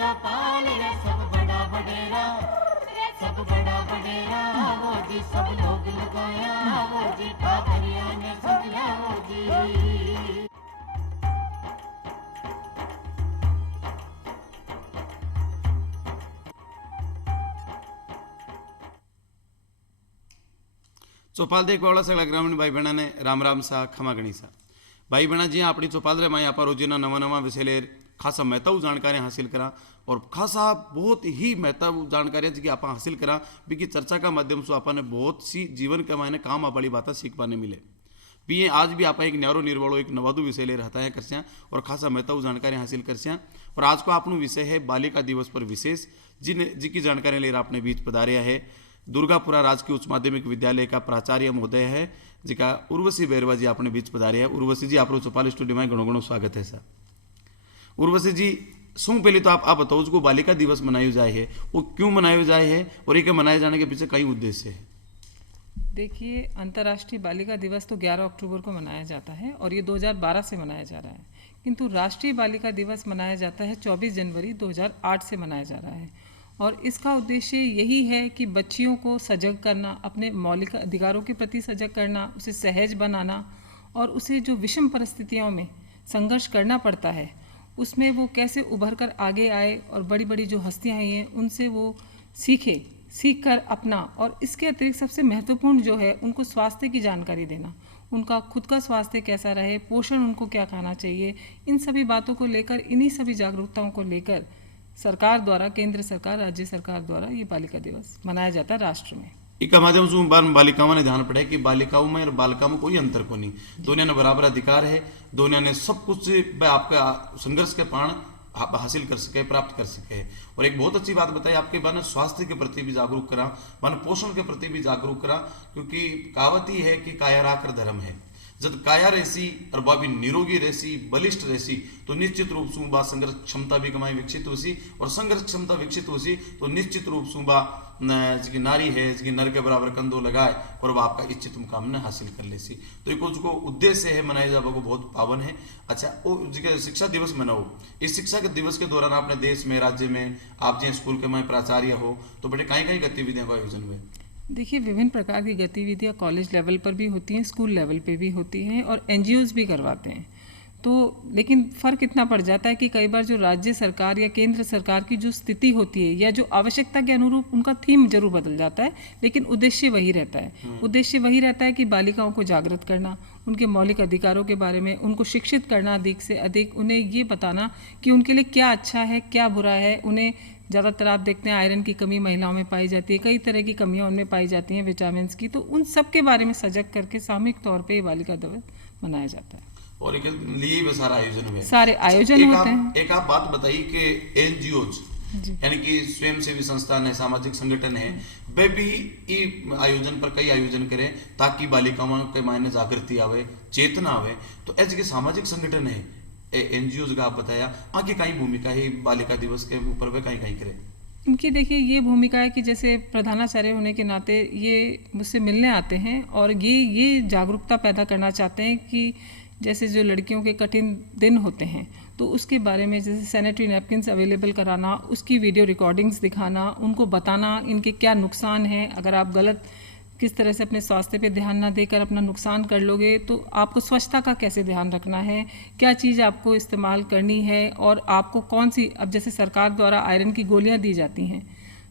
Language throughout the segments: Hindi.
बच्चा पाल रे सब बड़ा बडेरा, सब बड़ा बडेरा वो जी, सब लोग लगाया वो जी, ठाकरिया ने सदिया वो जी। चौपाल देख वाला सगळ्या ग्रामीण भाई बहना ने राम राम सा खमा गणी सा भाई बहना जी अपनी चौपाल रे मैं यहाँ पर रोजीना नवा नवा विषय खासा महत्व जानकारी हासिल करा और खासा बहुत ही महत्व जानकारी जी आप हासिल करा भी चर्चा का माध्यम से आपने बहुत सी जीवन के मायने काम वाली बातें सीख पाने मिले भी ये आज भी आप एक न्यारो निर्वाड़ो एक नवादु विषय ले रहता है करस्या और खासा महत्व जानकारी हासिल करस्या और आज को आपनो विषय है बालिका दिवस पर विशेष जिनकी जानकारी ले आपने बीच पधारिया है दुर्गापुरा राजकीय उच्च माध्यमिक विद्यालय का प्राचार्य महोदय है जिका उर्वशी बैरवा जी अपने बीच पधारे है। उर्वशी जी आप चौपाल स्टूडियो में घणो घणो स्वागत है सर। उर्वशी जी शू पहले तो आप बताओ जो बालिका दिवस मनाया जाए है वो क्यों मनाया जाए है और ये मनाए जाने के पीछे कई उद्देश्य है? देखिए, अंतर्राष्ट्रीय बालिका दिवस तो 11 अक्टूबर को मनाया जाता है और ये 2012 से मनाया जा रहा है, किंतु राष्ट्रीय बालिका दिवस मनाया जाता है 24 जनवरी 2008 से मनाया जा रहा है। और इसका उद्देश्य यही है कि बच्चियों को सजग करना, अपने मौलिक अधिकारों के प्रति सजग करना, उसे सहज बनाना और उसे जो विषम परिस्थितियों में संघर्ष करना पड़ता है उसमें वो कैसे उभर कर आगे आए और बड़ी बड़ी जो हस्तियाँ हैं उनसे वो सीख कर अपना। और इसके अतिरिक्त सबसे महत्वपूर्ण जो है उनको स्वास्थ्य की जानकारी देना, उनका खुद का स्वास्थ्य कैसा रहे, पोषण उनको क्या खाना चाहिए, इन सभी बातों को लेकर, इन्हीं सभी जागरूकताओं को लेकर सरकार द्वारा, केंद्र सरकार, राज्य सरकार द्वारा ये बालिका दिवस मनाया जाता है राष्ट्र में। एक माध्यम से बालिकाओं ने ध्यान पड़े कि बालिकाओं में और बालिकाओं में कोई अंतर को नहीं, दोनों ने बराबर अधिकार है, दोनों ने सब कुछ आपका संघर्ष के पाण आप हासिल कर सके, प्राप्त कर सके। और एक बहुत अच्छी बात बताई आपके बाने स्वास्थ्य के प्रति भी जागरूक करा, माने पोषण के प्रति भी जागरूक करा, क्योंकि कहावत ही है कि काया राकर धर्म है। जब काया रहसी और बाबी निरोगी रहसी, बलिष्ठ रहसी तो निश्चित रूप से बा संघर्ष क्षमता भी कमाई विकसित होसी और संघर्ष क्षमता विकसित होसी तो निश्चित रूप से बा जिसकी नारी है जिसकी नर के बराबर कंधो लगाए और वह आपका इच्छित मुकाम हासिल कर लेसी। तो एक उसको उद्देश्य है मनाए जावा को बहुत पावन है। अच्छा, वो शिक्षा दिवस मनाओ, इस शिक्षा के दिवस के दौरान अपने देश में, राज्य में आप जो स्कूल के में प्राचार्य हो तो बेटे कहीं कहीं गतिविधियों का आयोजन हुए? देखिए, विभिन्न प्रकार की गतिविधियाँ कॉलेज लेवल पर भी होती हैं, स्कूल लेवल पे भी होती हैं और एनजीओज़ भी करवाते हैं। तो लेकिन फ़र्क इतना पड़ जाता है कि कई बार जो राज्य सरकार या केंद्र सरकार की जो स्थिति होती है या जो आवश्यकता के अनुरूप उनका थीम जरूर बदल जाता है, लेकिन उद्देश्य वही रहता है। उद्देश्य वही रहता है कि बालिकाओं को जागृत करना, उनके मौलिक अधिकारों के बारे में उनको शिक्षित करना, अधिक से अधिक उन्हें ये बताना कि उनके लिए क्या अच्छा है, क्या बुरा है। उन्हें ज़्यादातर आप देखते हैं आयरन की कमी महिलाओं में पाई जाती है, कई तरह की कमियां उनमें पाई जाती हैं, विटामिन की, तो उन सब के बारे में सजग करके सामूहिक तौर पे ये बालिका दिवस मनाया जाता है। और एक लिए भी सारा आयोजन हुए, सारे आयोजन होते हैं। एक आप बात बताइए कि एनजीओज यानी कि स्वयंसेवी संस्थान है, सामाजिक संगठन है, वे भी आयोजन पर कई आयोजन करें ताकि बालिकाओं के मायने जागृति आवे, चेतना आवे। तो ऐसे के सामाजिक संगठन है, एनजीओ का आप बताया, आगे कहीं भूमिका है बालिका दिवस के ऊपर वे कहीं कहीं करें? इनकी देखिए ये भूमिका है कि जैसे प्रधानाचार्य होने के नाते ये मुझसे मिलने आते हैं और ये जागरूकता पैदा करना चाहते हैं कि जैसे जो लड़कियों के कठिन दिन होते हैं तो उसके बारे में, जैसे सैनिटरी नैपकिन्स अवेलेबल कराना, उसकी वीडियो रिकॉर्डिंग्स दिखाना, उनको बताना इनके क्या नुकसान हैं। अगर आप गलत किस तरह से अपने स्वास्थ्य पे ध्यान ना देकर अपना नुकसान कर लोगे तो आपको स्वच्छता का कैसे ध्यान रखना है, क्या चीज़ आपको इस्तेमाल करनी है और आपको कौन सी। अब जैसे सरकार द्वारा आयरन की गोलियां दी जाती हैं,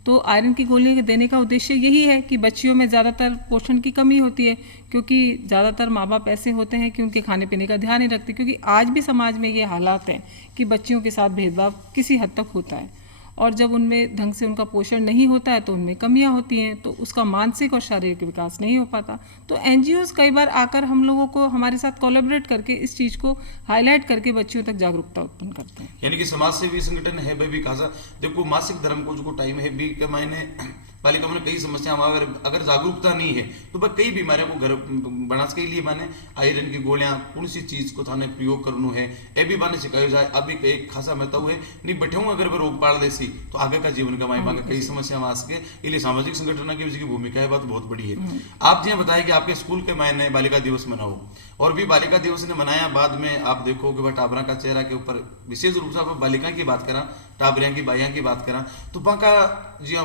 तो आयरन की गोलियां देने का उद्देश्य यही है कि बच्चियों में ज़्यादातर पोषण की कमी होती है, क्योंकि ज़्यादातर माँ बाप ऐसे होते हैं कि उनके खाने पीने का ध्यान नहीं रखते, क्योंकि आज भी समाज में ये हालात हैं कि बच्चियों के साथ भेदभाव किसी हद तक होता है और जब उनमें ढंग से उनका पोषण नहीं होता है तो उनमें कमियां होती हैं, तो उसका मानसिक और शारीरिक विकास नहीं हो पाता। तो एनजीओज़ कई बार आकर हम लोगों को हमारे साथ कोलैबोरेट करके इस चीज़ को हाईलाइट करके बच्चियों तक जागरूकता उत्पन्न करते हैं। यानी कि समाज सेवी संगठन है वे भी खासा देखो मासिक धर्म को जो टाइम है भी के मायने बालिकाओं में कई समस्या, अगर जागरूकता नहीं है तो वह कई बीमारियों को घर बनाने के लिए माने आयरन की गोलियां कौन सी चीज को थाने प्रयोग करना है ए भी बाने सिखायो जाए। अभी एक खासा महत्व है नहीं बैठे अगर वह रोग पाल देसी तो आगे का जीवन का माई कई समस्या आ सके, इसलिए सामाजिक संगठन की भूमिका है बात बहुत बड़ी है। आप जी बताया कि आपके स्कूल के मायने बालिका दिवस मनाओ और भी बालिका दिवस ने मनाया, बाद में आप देखो कि वह टाबरा का चेहरा के ऊपर विशेष रूप से आप बालिका की बात करा, टाबरिया की बाइया की बात करा तो वहाँ का जी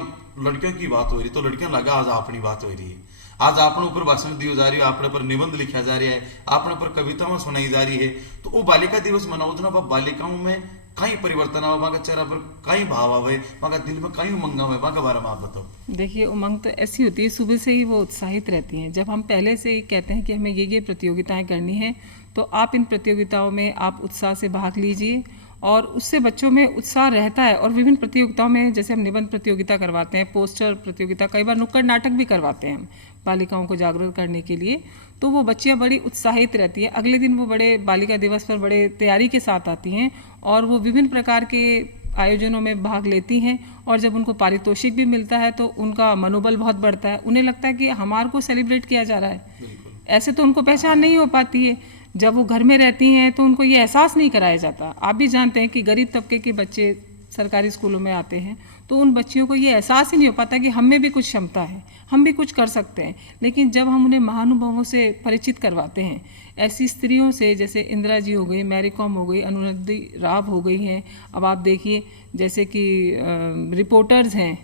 लड़कियों की बात हो रही तो लड़कियां लगा आज अपनी बात हो रही है, आज अपने ऊपर भाषण दियो जा रही है, अपने पर निबंध लिखा जा रहा है, अपने पर कविताएं सुनाई जा रही है। तो वो बालिका दिवस मनाओ तो बालिकाओं में कहीं परिवर्तन आवे, वहाँ का चेहरा पर कहीं भाव आवे, वहाँ का दिल में कहीं उमंग आवे, वहाँ के बारे में आप बताओ। देखिए उमंग तो ऐसी होती है, सुबह से ही वो उत्साहित रहती हैं। जब हम पहले से ही कहते हैं कि हमें ये प्रतियोगिताएं करनी है तो आप इन प्रतियोगिताओं में आप उत्साह से भाग लीजिए और उससे बच्चों में उत्साह रहता है। और विभिन्न प्रतियोगिताओं में जैसे हम निबंध प्रतियोगिता करवाते हैं, पोस्टर प्रतियोगिता, कई बार नुक्कड़ नाटक भी करवाते हैं हम बालिकाओं को जागरूक करने के लिए, तो वो बच्चियां बड़ी उत्साहित रहती हैं। अगले दिन वो बड़े बालिका दिवस पर बड़े तैयारी के साथ आती हैं और वो विभिन्न प्रकार के आयोजनों में भाग लेती हैं और जब उनको पारितोषिक भी मिलता है तो उनका मनोबल बहुत बढ़ता है। उन्हें लगता है कि हमारे को सेलिब्रेट किया जा रहा है। ऐसे तो उनको पहचान नहीं हो पाती है, जब वो घर में रहती हैं तो उनको ये एहसास नहीं कराया जाता। आप भी जानते हैं कि गरीब तबके के बच्चे सरकारी स्कूलों में आते हैं तो उन बच्चियों को ये एहसास ही नहीं हो पाता कि हम में भी कुछ क्षमता है, हम भी कुछ कर सकते हैं। लेकिन जब हम उन्हें महानुभवों से परिचित करवाते हैं, ऐसी स्त्रियों से जैसे इंदिरा जी हो गई, मैरी कॉम हो गई, अनुरुद्धि राव हो गई हैं, अब आप देखिए जैसे कि रिपोर्टर्स हैं,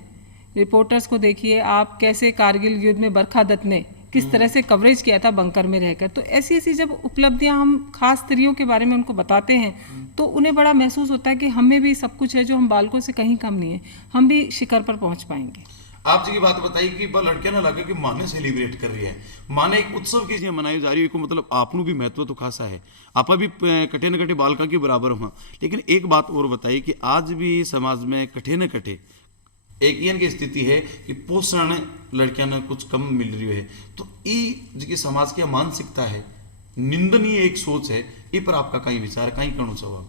रिपोर्टर्स को देखिए आप कैसे कारगिल युद्ध में बरखा दत्त ने किस तरह से कवरेज किया था बंकर में रहकर। तो ऐसी ऐसी जब उपलब्धियां हम खास स्त्रियों के बारे में उनको बताते हैं तो उन्हें बड़ा महसूस होता है कि हम में भी सब कुछ है जो हम बालकों से कहीं कम नहीं है, हम भी शिखर पर पहुंच पाएंगे। आप जी की बात बताई कि वह लड़कियां ना लगे कि माँ ने सेलिब्रेट कर रही है, माँ ने एक उत्सव की चीज मनाई जा रही है, को मतलब आपनों भी महत्व तो खासा है, आपा भी कटे न कटे बालका के बराबर हुआ। लेकिन एक बात और बताई कि आज भी समाज में कटे न कटे एक की स्थिति है कि पोषण लड़कियां ने कुछ कम मिल रही है। तो ये समाज की मानसिकता है, निंदनीय एक सोच है, ये पर आपका कहीं विचार कहीं करना चाहो?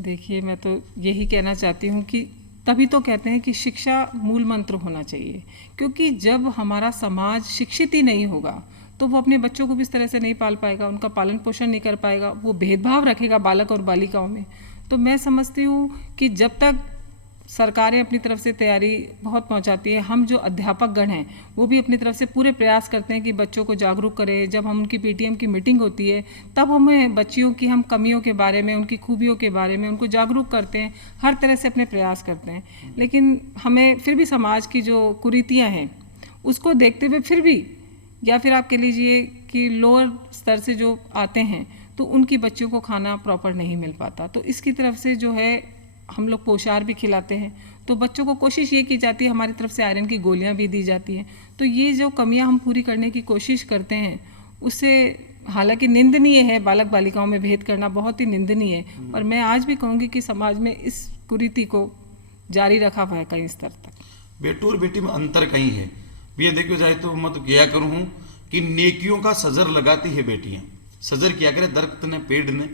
देखिए मैं तो यही कहना चाहती हूँ कि तभी तो कहते हैं कि शिक्षा मूल मंत्र होना चाहिए, क्योंकि जब हमारा समाज शिक्षित ही नहीं होगा तो वो अपने बच्चों को भी इस तरह से नहीं पाल पाएगा, उनका पालन पोषण नहीं कर पाएगा, वो भेदभाव रखेगा बालक और बालिकाओं में। तो मैं समझती हूँ कि जब तक सरकारें अपनी तरफ से तैयारी बहुत पहुंचाती है, हम जो अध्यापक गण हैं वो भी अपनी तरफ से पूरे प्रयास करते हैं कि बच्चों को जागरूक करें। जब हम उनकी पीटीएम की मीटिंग होती है तब हमें बच्चियों की हम कमियों के बारे में, उनकी खूबियों के बारे में उनको जागरूक करते हैं, हर तरह से अपने प्रयास करते हैं। लेकिन हमें फिर भी समाज की जो कुरीतियाँ हैं उसको देखते हुए फिर भी, या फिर आप कह लीजिए कि लोअर स्तर से जो आते हैं तो उनकी बच्चियों को खाना प्रॉपर नहीं मिल पाता। तो इसकी तरफ से जो है हम लोग पोषाहार भी खिलाते हैं, तो बच्चों को कोशिश ये की जाती है, हमारी तरफ से आयरन की गोलियां भी दी जाती हैं। तो ये जो कमियां हम पूरी करने की कोशिश करते हैं उससे, हालांकि निंदनीय है, बालक बालिकाओं में भेद करना बहुत ही निंदनीय है, पर मैं आज भी कहूँगी कि समाज में इस कुरीति को जारी रखा हुआ है कई स्तर तक। बेटू और बेटी में अंतर कहीं है, ये देखो जाए तो मैं तो क्या करूँ कि नेकियों का सजर लगाती है बेटियाँ, सजर किया करे दरख्त ने पेड़ ने,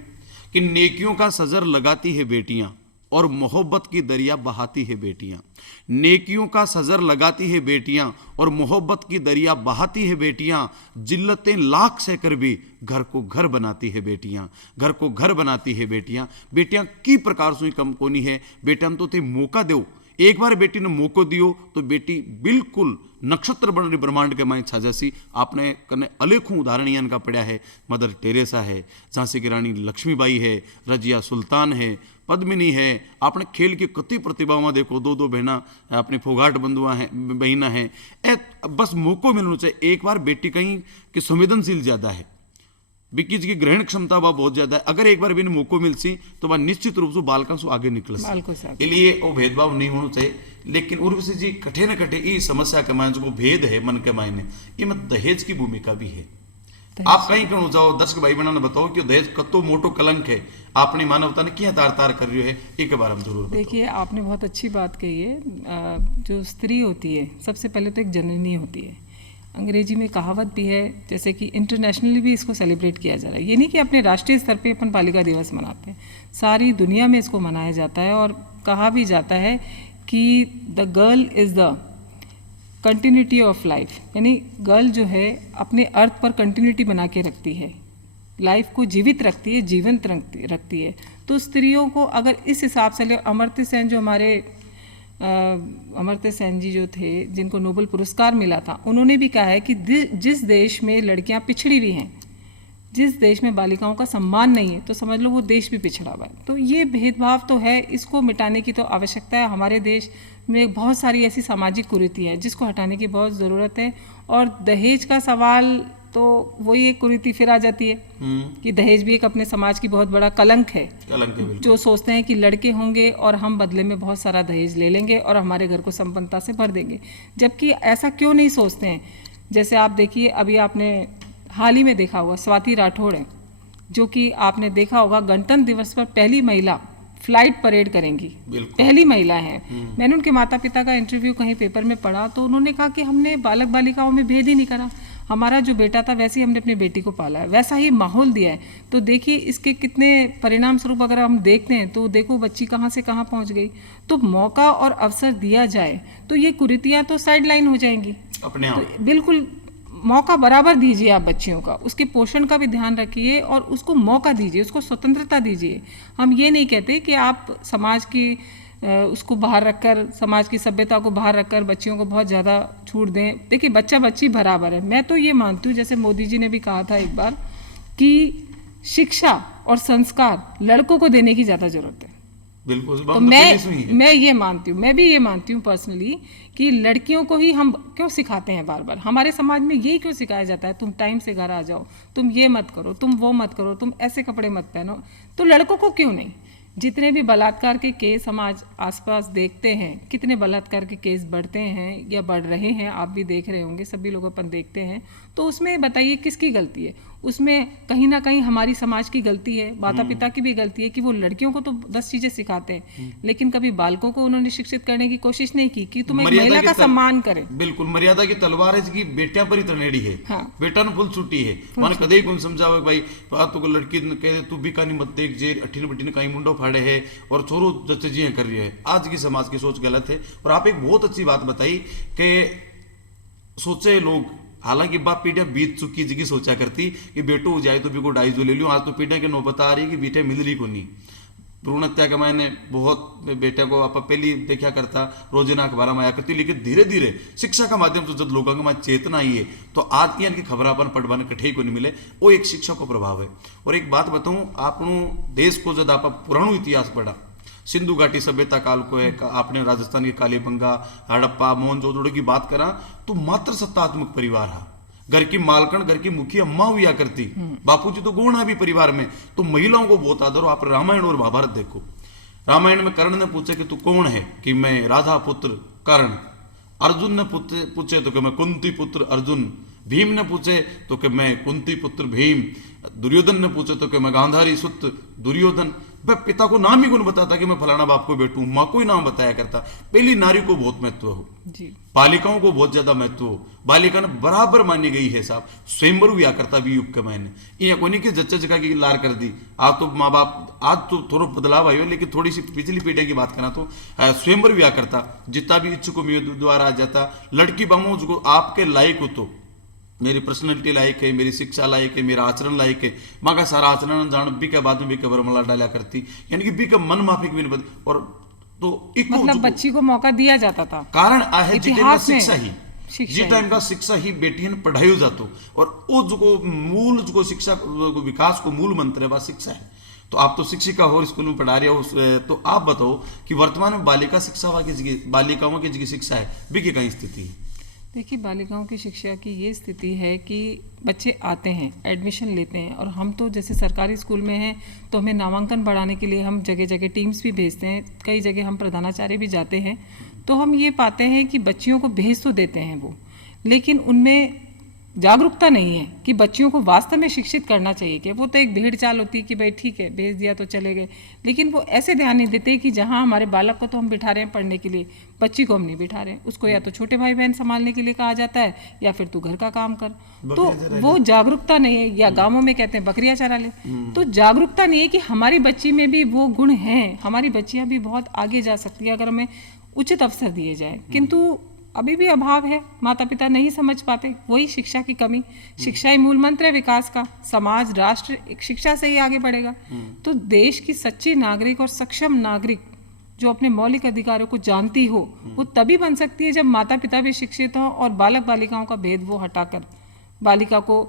कि नेकियों का सजर लगाती है बेटियाँ और मोहब्बत की दरिया बहाती है बेटियां। नेकियों का सजर लगाती है बेटियां और मोहब्बत की दरिया बहाती है बेटियां। जिल्लतें लाख से कर भी घर को घर बनाती है बेटियां, घर को घर बनाती है बेटियां। बेटियां की प्रकार से कम कोनी है, बेटियां तो ते मौका दो, एक बार बेटी ने मौको दियो तो बेटी बिल्कुल नक्षत्र बन ब्रह्मांड के माई छाजासी। आपने कने अलेखों उदाहरण यान का पड़ा है, मदर टेरेसा है, झांसी की रानी लक्ष्मीबाई है, रजिया सुल्तान है, पद्मिनी है। आपने खेल की कति प्रतिभाओं देखो, दो बहना अपनी फोगाट बंधुआ है, बहना है। बस मौको मिलना चाहिए। एक बार बेटी कहीं कि संवेदनशील ज्यादा है, बिकीज की ग्रहण क्षमता वह बहुत ज्यादा है। अगर एक बार भी मौको मिलसी तो वह निश्चित रूप से बालका से आगे निकल सकती, इसलिए वो भेदभाव नहीं होना चाहिए। लेकिन उर्वशी जी कठे न कठे ये समस्या के मायने जो भेद है मन के मायने, ये में दहेज की भूमिका भी है। आप कहीं कहना जाओ, दर्शक भाई बहनों ने बताओ कि दहेज कतो मोटो कलंक है, आपने मानवता ने क्या तार तार कर रही है, एक बार हम जरूर देखिए। आपने बहुत अच्छी बात कही है। जो स्त्री होती है सबसे पहले तो एक जननी होती है। अंग्रेजी में कहावत भी है, जैसे कि इंटरनेशनली भी इसको सेलिब्रेट किया जा रहा है। ये नहीं कि अपने राष्ट्रीय स्तर पे अपन बालिका दिवस मनाते हैं, सारी दुनिया में इसको मनाया जाता है और कहा भी जाता है कि the girl is the continuity of life, यानी गर्ल जो है अपने अर्थ पर कंटिन्यूटी बना के रखती है, लाइफ को जीवित रखती है, जीवंत रखती है। तो स्त्रियों को अगर इस हिसाब से ले, अमर्त्य सेन जो हमारे अमर्त्य सेन जी जो थे जिनको नोबेल पुरस्कार मिला था, उन्होंने भी कहा है कि जिस देश में लड़कियां पिछड़ी हुई हैं, जिस देश में बालिकाओं का सम्मान नहीं है, तो समझ लो वो देश भी पिछड़ा हुआ है। तो ये भेदभाव तो है, इसको मिटाने की तो आवश्यकता है। हमारे देश में बहुत सारी ऐसी सामाजिक कुरीति है जिसको हटाने की बहुत ज़रूरत है। और दहेज का सवाल तो वही एक कुरीति फिर आ जाती है कि दहेज भी एक अपने समाज की बहुत बड़ा कलंक है। जो सोचते हैं कि लड़के होंगे और हम बदले में बहुत सारा दहेज ले लेंगे और हमारे घर को संपन्नता से भर देंगे, जबकि ऐसा क्यों नहीं सोचते हैं। जैसे आप देखिए, अभी आपने हाल ही में देखा हुआ स्वाति राठौड़ है, जो कि आपने देखा होगा गणतंत्र दिवस पर पहली महिला फ्लाइट परेड करेंगी, पहली महिला है। मैंने उनके माता पिता का इंटरव्यू कहीं पेपर में पढ़ा, तो उन्होंने कहा कि हमने बालक बालिकाओं में भेद ही नहीं करा, हमारा जो बेटा था वैसे ही हमने अपनी बेटी को पाला है, वैसा ही माहौल दिया है। तो देखिए इसके कितने परिणाम स्वरूप अगर हम देखते हैं तो देखो बच्ची कहाँ से कहाँ पहुँच गई। तो मौका और अवसर दिया जाए तो ये कुरीतियाँ तो साइड लाइन हो जाएंगी अपने आप। तो बिल्कुल मौका बराबर दीजिए आप बच्चियों का, उसके पोषण का भी ध्यान रखिए और उसको मौका दीजिए, उसको स्वतंत्रता दीजिए। हम ये नहीं कहते कि आप समाज की उसको बाहर रखकर, समाज की सभ्यता को बाहर रखकर बच्चियों को बहुत ज़्यादा छूट दें। देखिए बच्चा बच्ची बराबर है। मैं तो ये मानती हूँ, जैसे मोदी जी ने भी कहा था एक बार कि शिक्षा और संस्कार लड़कों को देने की ज़्यादा ज़रूरत है। बिल्कुल। तो मैं ये मानती हूँ, मैं भी ये मानती हूँ पर्सनली कि लड़कियों को ही हम क्यों सिखाते हैं बार बार। हमारे समाज में यही क्यों सिखाया जाता है, तुम टाइम से घर आ जाओ, तुम ये मत करो, तुम वो मत करो, तुम ऐसे कपड़े मत पहनो। तो लड़कों को क्यों नहीं। जितने भी बलात्कार के केस हम आज आसपास देखते हैं, कितने बलात्कार के केस बढ़ते हैं या बढ़ रहे हैं, आप भी देख रहे होंगे, सभी लोग अपन देखते हैं। तो उसमें बताइए किसकी गलती है। उसमें कहीं ना कहीं हमारी समाज की गलती है, माता पिता की भी गलती है कि वो लड़कियों को तो 10 चीजें सिखाते हैं, लेकिन कभी बालकों को उन्होंने शिक्षित करने की कोशिश नहीं की कि तुम एक महिला का सम्मान करें। बिल्कुल, मर्यादा की तलवार है कि बेटियां पर ही तनेड़ी है। हाँ। बेटा ने फुल छुट्टी है, मैंने कदे कौन समझावे भाई तो लड़की कहे तू भी कहानी मत देख, जे अठीन बटीन कहीं मुंडो फाड़े है और छोरो जच्चे जी कर रही है। आज की समाज की सोच गलत है। और आप एक बहुत अच्छी बात बताई कि सोचे लोग, हालांकि बाप पीढ़ियां बीत चुकी जिसकी सोचा करती कि बेटो हो जाए तो भी को डाई जो ले लियो। आज तो पीढ़ियां के नौबत आ रही कि बेटे मिल रही को नहीं। भ्रूण हत्या का मैंने बहुत बेटे को आप पहली देखा करता, रोजाना अखबार में आया करती, लेकिन धीरे धीरे शिक्षा का माध्यम से जब लोगों के चेतना आई है तो आज इनकी खबर अपन पढ़वाने कठे को नहीं मिले। वो एक शिक्षा को प्रभाव है। और एक बात बताऊं, आपनों देश को जब आप पुरानो इतिहास पढ़ा, सिंधु घाटी सभ्यता काल को है, आपने राजस्थान के कालीबंगा, हड़प्पा, मोहनजोदड़ो की बात करा तो मात्र सत्तात्मक परिवार है। घर की मालकन, घर की मुखिया अम्मा हुआ करती, बापूजी तो गौण है भी परिवार में, तो महिलाओं को बहुत आदर। आप रामायण और महाभारत देखो, रामायण में कर्ण ने पूछे कि तू कौन है, कि मैं राधा पुत्र कर्ण। अर्जुन ने पूछे तो कि मैं कुंती पुत्र अर्जुन। भीम ने पूछे तो कि मैं कुंती पुत्र भीम। दुर्योधन ने पूछे तो कि मैं गांधारी सुत दुर्योधन। वह पिता को नाम ही गुण बताता कि मैं फलाना बाप को बेटू, माँ को ही नाम बताया करता। पहली नारी को बहुत महत्व हो, बालिकाओं को बहुत ज्यादा महत्व हो, बालिका ने बराबर मानी गई है साहब। स्वयंवर हुआ करता भी युग के मैंने ये कोनी के जच्चा जगह की लार कर दी। आज तो माँ बाप, आज तो थोड़ा बदलाव आयो, लेकिन थोड़ी सी पिछली पीढ़ी की बात करा तो स्वयंवर हुआ करता। जितना भी इच्छुक उम्मीदवार आ जाता, लड़की बामो जो आपके लायक हो, तो मेरी पर्सनैलिटी लायक है, मेरी शिक्षा लायक है, मेरा आचरण लायक है, माँ का सारा आचरण जान बी के बाद में बी के बरमला डाला करती, यानी कि बी का मन माफिक भी नहीं। और तो मतलब बच्ची को मौका दिया जाता था। कारण आहे शिक्षा ही, जी टाइम का शिक्षा ही बेटियां पढ़ाई जातो। और वो जो मूल जो शिक्षा विकास को मूल मंत्र है वह शिक्षा है। तो आप तो शिक्षिका हो, स्कूल में पढ़ा रहे हो, तो आप बताओ कि वर्तमान में बालिका शिक्षा बालिकाओं की जगह शिक्षा है भी की कहीं स्थिति है। देखिए, बालिकाओं की शिक्षा की ये स्थिति है कि बच्चे आते हैं, एडमिशन लेते हैं, और हम तो जैसे सरकारी स्कूल में हैं तो हमें नामांकन बढ़ाने के लिए हम जगह जगह टीम्स भी भेजते हैं, कई जगह हम प्रधानाचार्य भी जाते हैं। तो हम ये पाते हैं कि बच्चियों को भेज तो देते हैं वो, लेकिन उनमें जागरूकता नहीं है कि बच्चियों को वास्तव में शिक्षित करना चाहिए। कि वो तो एक भेड़ चाल होती है कि भाई ठीक है भेज दिया तो चले गए, लेकिन वो ऐसे ध्यान नहीं देते कि जहाँ हमारे बालक को तो हम बिठा रहे हैं पढ़ने के लिए, बच्ची को हम नहीं बिठा रहे हैं। उसको या तो छोटे भाई बहन संभालने के लिए कहा जाता है या फिर तू घर का काम कर। तो वो जागरूकता नहीं है, या गाँवों में कहते हैं बकरियाँ चरा ले। तो जागरूकता नहीं है कि हमारी बच्ची में भी वो गुण हैं, हमारी बच्चियाँ भी बहुत आगे जा सकती है अगर हमें उचित अवसर दिए जाए। किंतु अभी भी अभाव है, माता पिता नहीं समझ पाते, वही शिक्षा की कमी। शिक्षा ही मूल मंत्र है विकास का। समाज, राष्ट्र एक शिक्षा से ही आगे बढ़ेगा। तो देश की सच्ची नागरिक और सक्षम नागरिक जो अपने मौलिक अधिकारों को जानती हो, वो तभी बन सकती है जब माता पिता भी शिक्षित हों और बालक बालिकाओं का भेद वो हटाकर बालिका को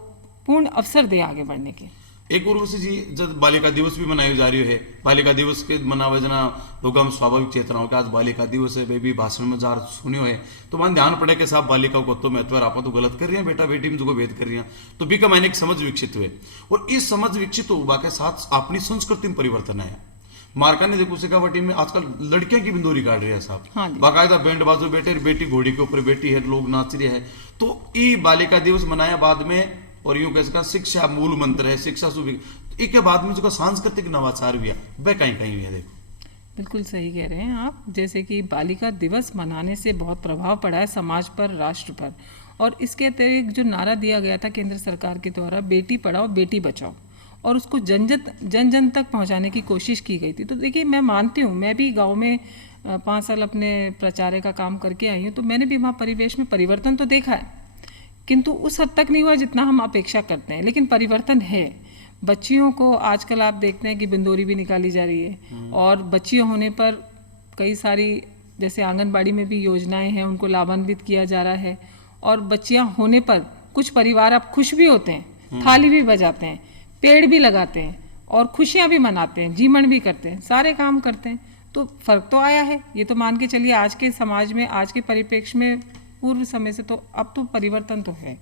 पूर्ण अवसर दे आगे बढ़ने के। एक उर्वशी जी, जब बालिका दिवस भी मनाया जा रही है, बालिका दिवस के मनावे जना लोग हम स्वाभाविक चेतनाओं के आज बालिका दिवस है, बेबी भाषण में जार सुनियो है, तो मन ध्यान पड़े के साहब बालिका को तो महत्व है, आप तो गलत कर रही हैं, बेटा बेटी में जो भेद कर रही हैं, तो भी का मैंने एक समझ विकसित हुए, और इस समझ विकसित हुआ के साथ अपनी संस्कृति में परिवर्तन आया। मारका ने देखो शेखावटी में आजकल लड़कियां की बिंदोरी काट रही है साहब, हाँ जी। बाकायदा बैंड बाजू बैठे, बेटी घोड़ी के ऊपर बैठी है, लोग नाच रहे हैं। तो ये बालिका दिवस मनाया बाद में, और यूं कह शिक्षा मूल मंत्र है, शिक्षा के बाद में जो सांस्कृतिक नवाचार भी है वह कहीं कहीं भी है। देखो बिल्कुल सही कह रहे हैं आप। जैसे कि बालिका दिवस मनाने से बहुत प्रभाव पड़ा है समाज पर, राष्ट्र पर। और इसके अतिरिक्त जो नारा दिया गया था केंद्र सरकार के द्वारा, बेटी पढ़ाओ बेटी बचाओ, और उसको जन जन तक पहुंचाने की कोशिश की गई थी। तो देखिए, मैं मानती हूँ, मैं भी गांव में 5 साल अपने प्रचार्य का काम करके आई हूँ, तो मैंने भी वहाँ परिवेश में परिवर्तन तो देखा है, किंतु उस हद तक नहीं हुआ जितना हम अपेक्षा करते हैं, लेकिन परिवर्तन है। बच्चियों को आजकल आप देखते हैं कि बिंदोरी भी निकाली जा रही है, और बच्चियों होने पर कई सारी जैसे आंगनबाड़ी में भी योजनाएं हैं, उनको लाभान्वित किया जा रहा है। और बच्चियां होने पर कुछ परिवार अब खुश भी होते हैं, थाली भी बजाते हैं, पेड़ भी लगाते हैं, और खुशियां भी मनाते हैं, जीवन भी करते हैं, सारे काम करते हैं। तो फर्क तो आया है, ये तो मान के चलिए। आज के समाज में, आज के परिप्रेक्ष्य में पूर्व समय से तो अब तो परिवर्तन तो है।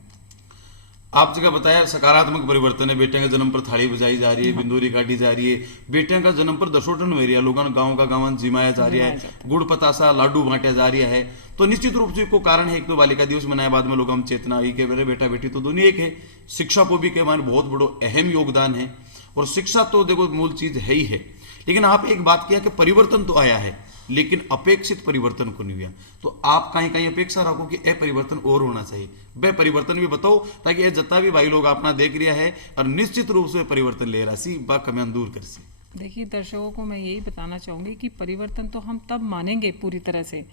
आप जगह बताया सकारात्मक परिवर्तन है, बेटियों के जन्म पर थाली बजाई जा रही है, बिंदोरी काटी जा रही है, बेटियों का जन्म पर दशोटन हो रही है, लोगों गाँव का गाँव जिमाया जा रहा है, गुड़ पतासा लाडू बांटा जा रहा है। तो निश्चित रूप से को कारण है, एक तो बालिका दिवस मनाया बाद में लोग हम चेतना आई के मेरे बेटा बेटी तो दोनों एक है। शिक्षा को भी के मान बहुत बड़ो अहम योगदान है, और शिक्षा तो देखो मूल चीज है ही है। लेकिन आप एक बात किया कि परिवर्तन तो आया है, लेकिन अपेक्षित परिवर्तन को नहीं हुआ। तो आप कहीं कहीं अपेक्षा रखो कि यह परिवर्तन और होना चाहिए, वह परिवर्तन भी बताओ, ताकि यह जत्ता भी भाई लोग अपना देख रहा है और निश्चित रूप से परिवर्तन ले रहा सी बा कमियां दूर कर से। देखिए, दर्शकों को मैं यही बताना चाहूँगी कि परिवर्तन तो हम तब मानेंगे पूरी तरह से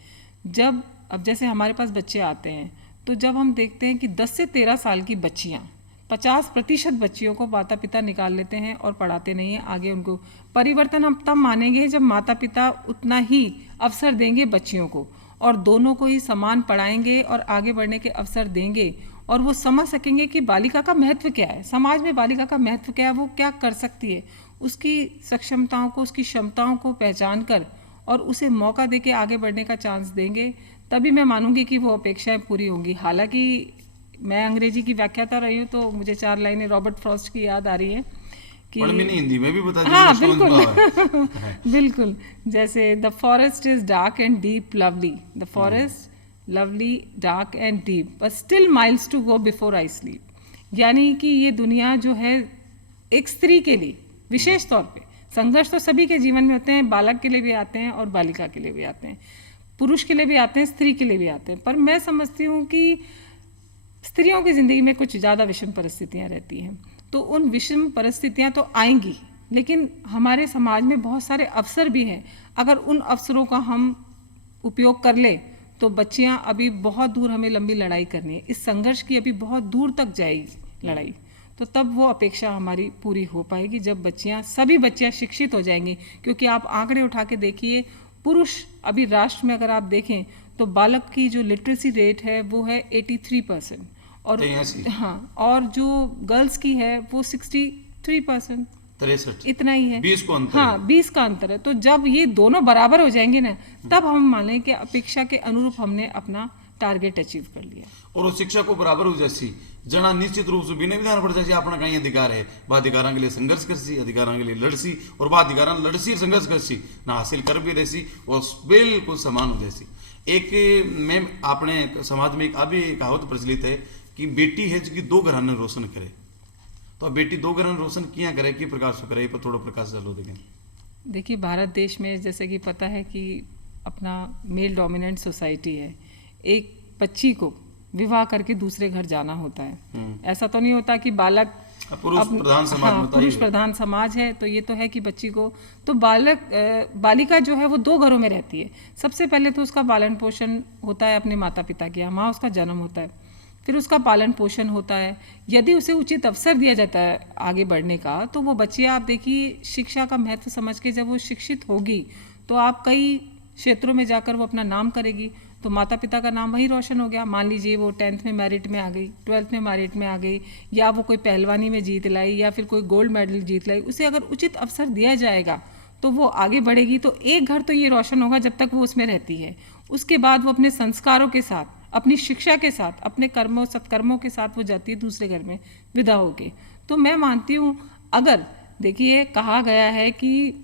जब, अब जैसे हमारे पास बच्चे आते हैं, तो जब हम देखते हैं कि 10 से 13 साल की बच्चियाँ, 50% बच्चियों को माता पिता निकाल लेते हैं और पढ़ाते नहीं हैं आगे उनको। परिवर्तन हम तब मानेंगे जब माता पिता उतना ही अवसर देंगे बच्चियों को, और दोनों को ही समान पढ़ाएंगे और आगे बढ़ने के अवसर देंगे, और वो समझ सकेंगे कि बालिका का महत्व क्या है, समाज में बालिका का महत्व क्या है, वो क्या कर सकती है, उसकी सक्षमताओं को, उसकी क्षमताओं को पहचान कर और उसे मौका देके आगे बढ़ने का चांस देंगे, तभी मैं मानूंगी कि वो अपेक्षाएं पूरी होंगी। हालांकि मैं अंग्रेजी की व्याख्याता रही हूँ, तो मुझे 4 लाइनें रॉबर्ट फ्रॉस्ट की याद आ रही है कि हिंदी में भी बता दीजिए। हाँ बिल्कुल बिल्कुल। जैसे the forest is dark and deep lovely, the forest lovely dark and deep but still miles to go before I sleep. यानी कि ये दुनिया जो है एक स्त्री के लिए विशेष तौर पे, संघर्ष तो सभी के जीवन में होते हैं, बालक के लिए भी आते हैं और बालिका के लिए भी आते हैं, पुरुष के लिए भी आते हैं, स्त्री के लिए भी आते हैं। पर मैं समझती हूँ कि स्त्रियों की ज़िंदगी में कुछ ज़्यादा विषम परिस्थितियाँ रहती हैं, तो उन विषम परिस्थितियाँ तो आएंगी, लेकिन हमारे समाज में बहुत सारे अवसर भी हैं। अगर उन अवसरों का हम उपयोग कर ले तो बच्चियाँ, अभी बहुत दूर हमें लंबी लड़ाई करनी है, इस संघर्ष की अभी बहुत दूर तक जाएगी लड़ाई, तो तब वो अपेक्षा हमारी पूरी हो पाएगी जब बच्चियाँ, सभी बच्चियाँ शिक्षित हो जाएंगी। क्योंकि आप आंकड़े उठा के देखिए, पुरुष अभी राष्ट्र में अगर आप देखें तो बालक की जो लिटरेसी रेट है वो है 83%, और हाँ, और जो गर्ल्स की है वो 63%, 63, इतना ही है, 20 को अंतर। हाँ 20 का अंतर है। तो जब ये दोनों बराबर हो जाएंगे ना, तब हम माने कि अपेक्षा के अनुरूप हमने अपना टारगेट अचीव कर लिया। और वो शिक्षा को बराबर हो जैसी जना निश्चित रूप से बिना विधान पड़ जाए अपना कहीं अधिकार है, वह अधिकारों के लिए संघर्ष करसी, अधिकारों के लिए लड़सी, और वह अधिकारों लड़सी संघर्ष करसी ना हासिल कर भी रहसी, और बिल्कुल समान हो जैसी। एक मैम अपने समाज में एक अभी कहावत प्रचलित है कि बेटी है जो 2 घराने रोशन करे, तो बेटी 2 घराने रोशन किया करे, कि प्रकार से करे, पर थोड़ा प्रकाश डालो। देखिए, भारत देश में जैसे कि पता है कि अपना मेल डोमिनेंट सोसाइटी है, एक बच्ची को विवाह करके दूसरे घर जाना होता है। ऐसा तो नहीं होता कि बालक पुरुष प्रधान समाज में तो पुरुष ये है। प्रधान समाज है, तो ये तो है कि बच्ची को तो बालिका जो है वो 2 घरों में रहती है। सबसे पहले तो उसका पालन पोषण होता है अपने माता पिता के यहाँ, वहाँ उसका जन्म होता है, फिर उसका पालन पोषण होता है। यदि उसे उचित अवसर दिया जाता है आगे बढ़ने का, तो वो बच्ची, आप देखिए, शिक्षा का महत्व समझ के जब वो शिक्षित होगी तो आप कई क्षेत्रों में जाकर वो अपना नाम करेगी, तो माता पिता का नाम वही रोशन हो गया। मान लीजिए वो 10th में मेरिट में आ गई, 12th में मेरिट में आ गई, या वो कोई पहलवानी में जीत लाई, या फिर कोई गोल्ड मेडल जीत लाई, उसे अगर उचित अवसर दिया जाएगा तो वो आगे बढ़ेगी। तो एक घर तो ये रोशन होगा जब तक वो उसमें रहती है। उसके बाद वो अपने संस्कारों के साथ, अपनी शिक्षा के साथ, अपने कर्मों सत्कर्मों के साथ वो जाती है दूसरे घर में विदा होके। तो मैं मानती हूँ, अगर देखिए कहा गया है कि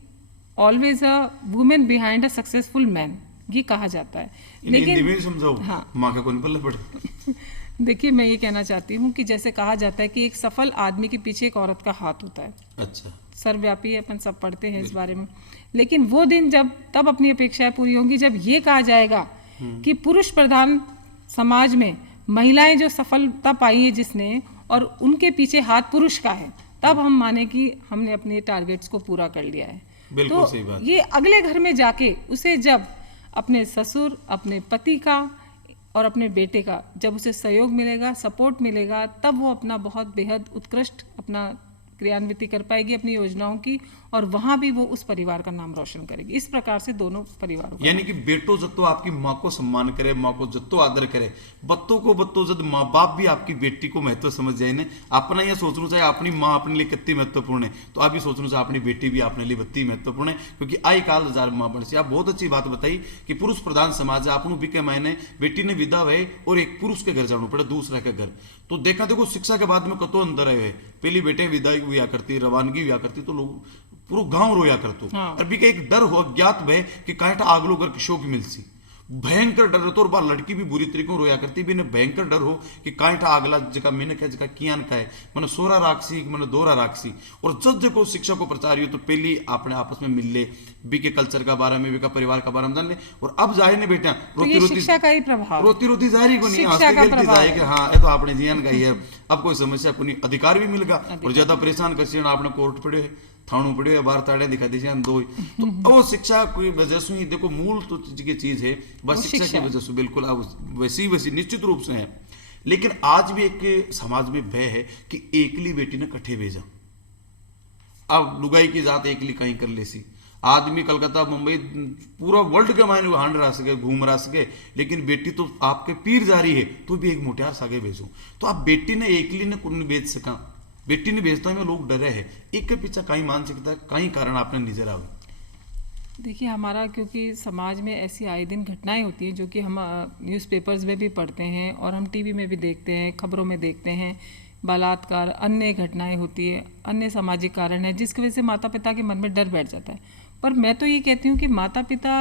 always a women behind a successful man, ये कहा जाता है। हिंदी में समझाओ, हाँ, माँ का कौन पल्ले पड़े। देखिए मैं ये कहना चाहती हूँ कि जैसे कहा जाता है कि एक सफल आदमी के पीछे एक औरत का हाथ होता है। अच्छा, सर्वव्यापी अपन सब पढ़ते हैं इस बारे में। लेकिन वो दिन तब अपनी अपेक्षाएं पूरी होंगी जब ये कहा जाएगा कि पुरुष प्रधान समाज में महिलाएं जो सफलता पाई है जिसने, और उनके पीछे हाथ पुरुष का है, तब हम माने कि हमने अपने टारगेट्स को पूरा कर लिया है। बिल्कुल तो सही बात। ये अगले घर में जाके उसे जब अपने ससुर, अपने पति का और अपने बेटे का जब उसे सहयोग मिलेगा, सपोर्ट मिलेगा, तब वो अपना बहुत बेहद उत्कृष्ट अपना क्रियान्विति कर पाएगी अपनी योजनाओं की, और वहां भी वो उस परिवार का नाम रोशन करेगी। इस प्रकार से दोनों परिवारों का, यानी कि बेटो जत्तो आपकी माँ को सम्मान करे, माँ को जत्तो आदर करे, बत्तों को बत्तो जब माँ बाप भी आपकी बेटी को महत्व समझ जाए ने, अपना यह सोचना चाहिए अपनी माँ अपने लिए कितनी महत्वपूर्ण है, तो आप ये सोचना चाहिए अपनी बेटी भी अपने लिए बत्ती महत्वपूर्ण है, क्योंकि आई काल हजार माँ बन से। आप बहुत अच्छी बात बताई कि पुरुष प्रधान समाज है, आपनों भी के मायने बेटी ने विदा हुए और एक पुरुष के घर जाना पड़े, दूसरे के घर। तो देखो शिक्षा के बाद में कतो अंतर है। पहली बेटे विदाई हुआ करती, रवानगी हुआ करती, तो लोग पूरा गांव रोया करतो। हाँ। अभी का एक डर हो अज्ञात भय कि कांटा आगलो कर किशो की मिलसी, भयंकर डर तो, और बार लड़की भी बुरी तरीकों रोया करती भी ने भयंकर डर हो कि कांटा आगला जगह मिनक है जगह कियान का है, मैंने सोरा राक्षी मैंने दोरा राक्षी। और जज को शिक्षा को प्रचार हो तो पहली अपने आपस में मिल ले, बी के कल्चर का बारे में, बी का परिवार का बारे में जान ले, और अब जाए ने बेटा तो ये शिक्षा का ही प्रभाव, रोती रोती जारी को नहीं शिक्षा का प्रभाव जाए कि हाँ ये तो आपने जीवन का ही है, अब कोई समस्या को नहीं, अधिकार भी मिलेगा। और ज्यादा परेशान कर आपने कोर्ट पड़े है, थाणु पड़े है, बाहर ताड़े दिखा दी दो, तो वो शिक्षा की वजह से ही देखो मूल तो की चीज है बस शिक्षा की वजह से, बिल्कुल अब वैसी निश्चित रूप से है। लेकिन आज भी एक समाज में भय है कि एकली बेटी ने कट्ठे भेजा, अब लुगाई की जात एकली कहीं कर ले सी, आदमी कलकत्ता मुंबई पूरा वर्ल्ड के मायने हांड रहा सके, घूम रहा सके, लेकिन बेटी तो आपके पीर जा रही है तो भी एक मोटियार सागे भेजो। तो आप बेटी ने एकली ने कुछ बेच सका, बेटी ने भेजता में लोग डरे हैं, एक के पीछे कहीं मानसिकता कहीं कारण आपने नजर आवे। देखिए हमारा, क्योंकि समाज में ऐसी आए दिन घटनाएं होती हैं जो कि हम न्यूज़पेपर्स में भी पढ़ते हैं और हम टीवी में भी देखते हैं, खबरों में देखते हैं, बलात्कार, अन्य घटनाएं होती है, अन्य सामाजिक कारण है जिसकी वजह से माता पिता के मन में डर बैठ जाता है। पर मैं तो ये कहती हूँ कि माता पिता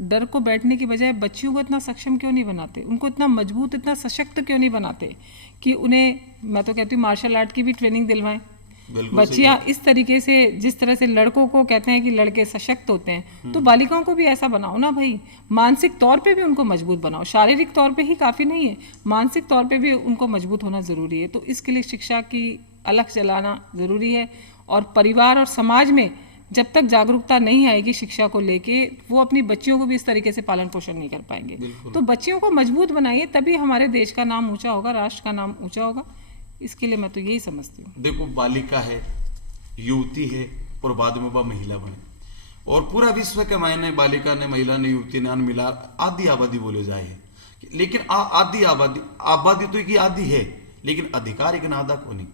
डर को बैठने की बजाय बच्चियों को इतना सक्षम क्यों नहीं बनाते, उनको इतना मजबूत, इतना सशक्त क्यों नहीं बनाते कि उन्हें, मैं तो कहती हूँ मार्शल आर्ट की भी ट्रेनिंग दिलवाएं। बच्चियां इस तरीके से, जिस तरह से लड़कों को कहते हैं कि लड़के सशक्त होते हैं, तो बालिकाओं को भी ऐसा बनाओ ना भाई, मानसिक तौर पे भी उनको मजबूत बनाओ, शारीरिक तौर पे ही काफ़ी नहीं है, मानसिक तौर पे भी उनको मजबूत होना ज़रूरी है। तो इसके लिए शिक्षा की अलख जलाना ज़रूरी है, और परिवार और समाज में जब तक जागरूकता नहीं आएगी शिक्षा को लेके, वो अपनी बच्चियों को भी इस तरीके से पालन पोषण नहीं कर पाएंगे। तो बच्चियों को मजबूत बनाइए, तभी हमारे देश का नाम ऊंचा होगा, राष्ट्र का नाम ऊंचा होगा। इसके लिए मैं तो यही समझती हूँ। देखो बालिका है, युवती है, और बाद में वह महिला बने, और पूरा विश्व के मायने बालिका ने, महिला ने, युवती ने मिला आधी आबादी बोले जाए, लेकिन आधी आबादी तो एक आधी है, लेकिन अधिकार एक आधा को नहीं।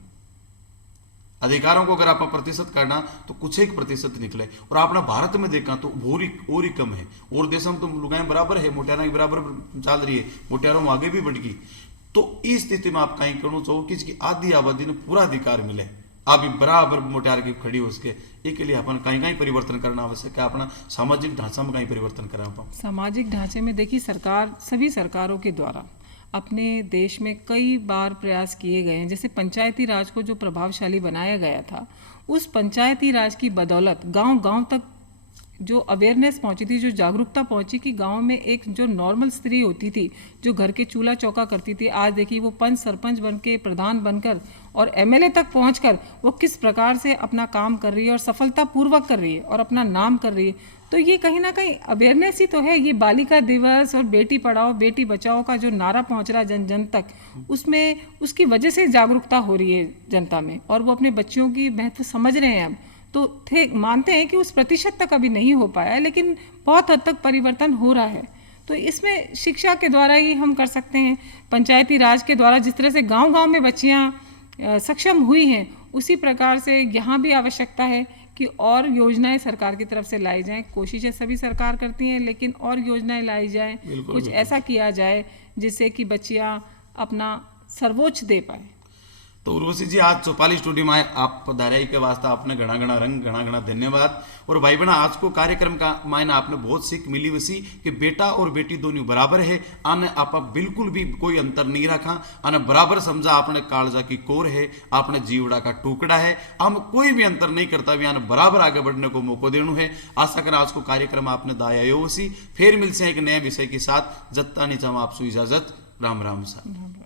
अधिकारों को अगर आप प्रतिशत करना तो कुछ एक प्रतिशत निकले, और आपने भारत में देखा तो और ही कम है, और देशों में तो लुगाएं बराबर है, मोटियारा की बराबर चल रही है, मोटियारों आगे भी बढ़ गई। तो इस स्थिति में आप कहीं करना चाहो कि इसकी आधी आबादी ने पूरा अधिकार मिले, अभी बराबर मोटियार की खड़ी हो सके, इसके लिए अपन कहीं परिवर्तन करना आवश्यक है, अपना सामाजिक ढांचा में कहीं परिवर्तन करना। सामाजिक ढांचे में देखिए सभी सरकारों के द्वारा अपने देश में कई बार प्रयास किए गए हैं। जैसे पंचायती राज को जो प्रभावशाली बनाया गया था, उस पंचायती राज की बदौलत गांव-गांव तक जो अवेयरनेस पहुंची थी, जो जागरूकता पहुंची कि गांव में एक जो नॉर्मल स्त्री होती थी, जो घर के चूल्हा चौका करती थी, आज देखिए वो पंच सरपंच बन के, प्रधान बनकर और एमएलए तक पहुंचकर वो किस प्रकार से अपना काम कर रही है और सफलतापूर्वक कर रही है और अपना नाम कर रही है। तो ये कहीं ना कहीं अवेयरनेस ही तो है। ये बालिका दिवस और बेटी पढ़ाओ बेटी बचाओ का जो नारा पहुंच रहा है जन जन तक, उसमें उसकी वजह से जागरूकता हो रही है जनता में और वो अपने बच्चों की महत्व समझ रहे हैं अब। तो थे मानते हैं कि उस प्रतिशत तक अभी नहीं हो पाया है, लेकिन बहुत हद तक परिवर्तन हो रहा है। तो इसमें शिक्षा के द्वारा ही हम कर सकते हैं, पंचायती राज के द्वारा जिस तरह से गांव-गांव में बच्चियां सक्षम हुई हैं, उसी प्रकार से यहाँ भी आवश्यकता है कि और योजनाएं सरकार की तरफ से लाई जाएं। कोशिशें सभी सरकार करती हैं, लेकिन और योजनाएं लाई जाएं, कुछ ऐसा किया जाए जिससे कि बच्चियां अपना सर्वोच्च दे पाए। तो उर्वशी जी, आज चौपाली स्टूडियो में आप पधाराई के वास्ते आपने घना घना रंग घना घना धन्यवाद। और भाई बहना, आज को कार्यक्रम का मायने आपने बहुत सीख मिली वसी कि बेटा और बेटी दोनों बराबर है। आने आप बिल्कुल भी कोई अंतर नहीं रखा, आने बराबर समझा। आपने कालजा की कोर है, आपने जीवड़ा का टुकड़ा है, हम कोई भी अंतर नहीं करता भी, आने बराबर आगे बढ़ने को मौका देना है। आशा कर आज को कार्यक्रम आपने दाया यो वसी। फिर मिलते हैं एक नए विषय के साथ। जत्ता नहीं चाहूँ आपसे इजाजत। राम राम साहब।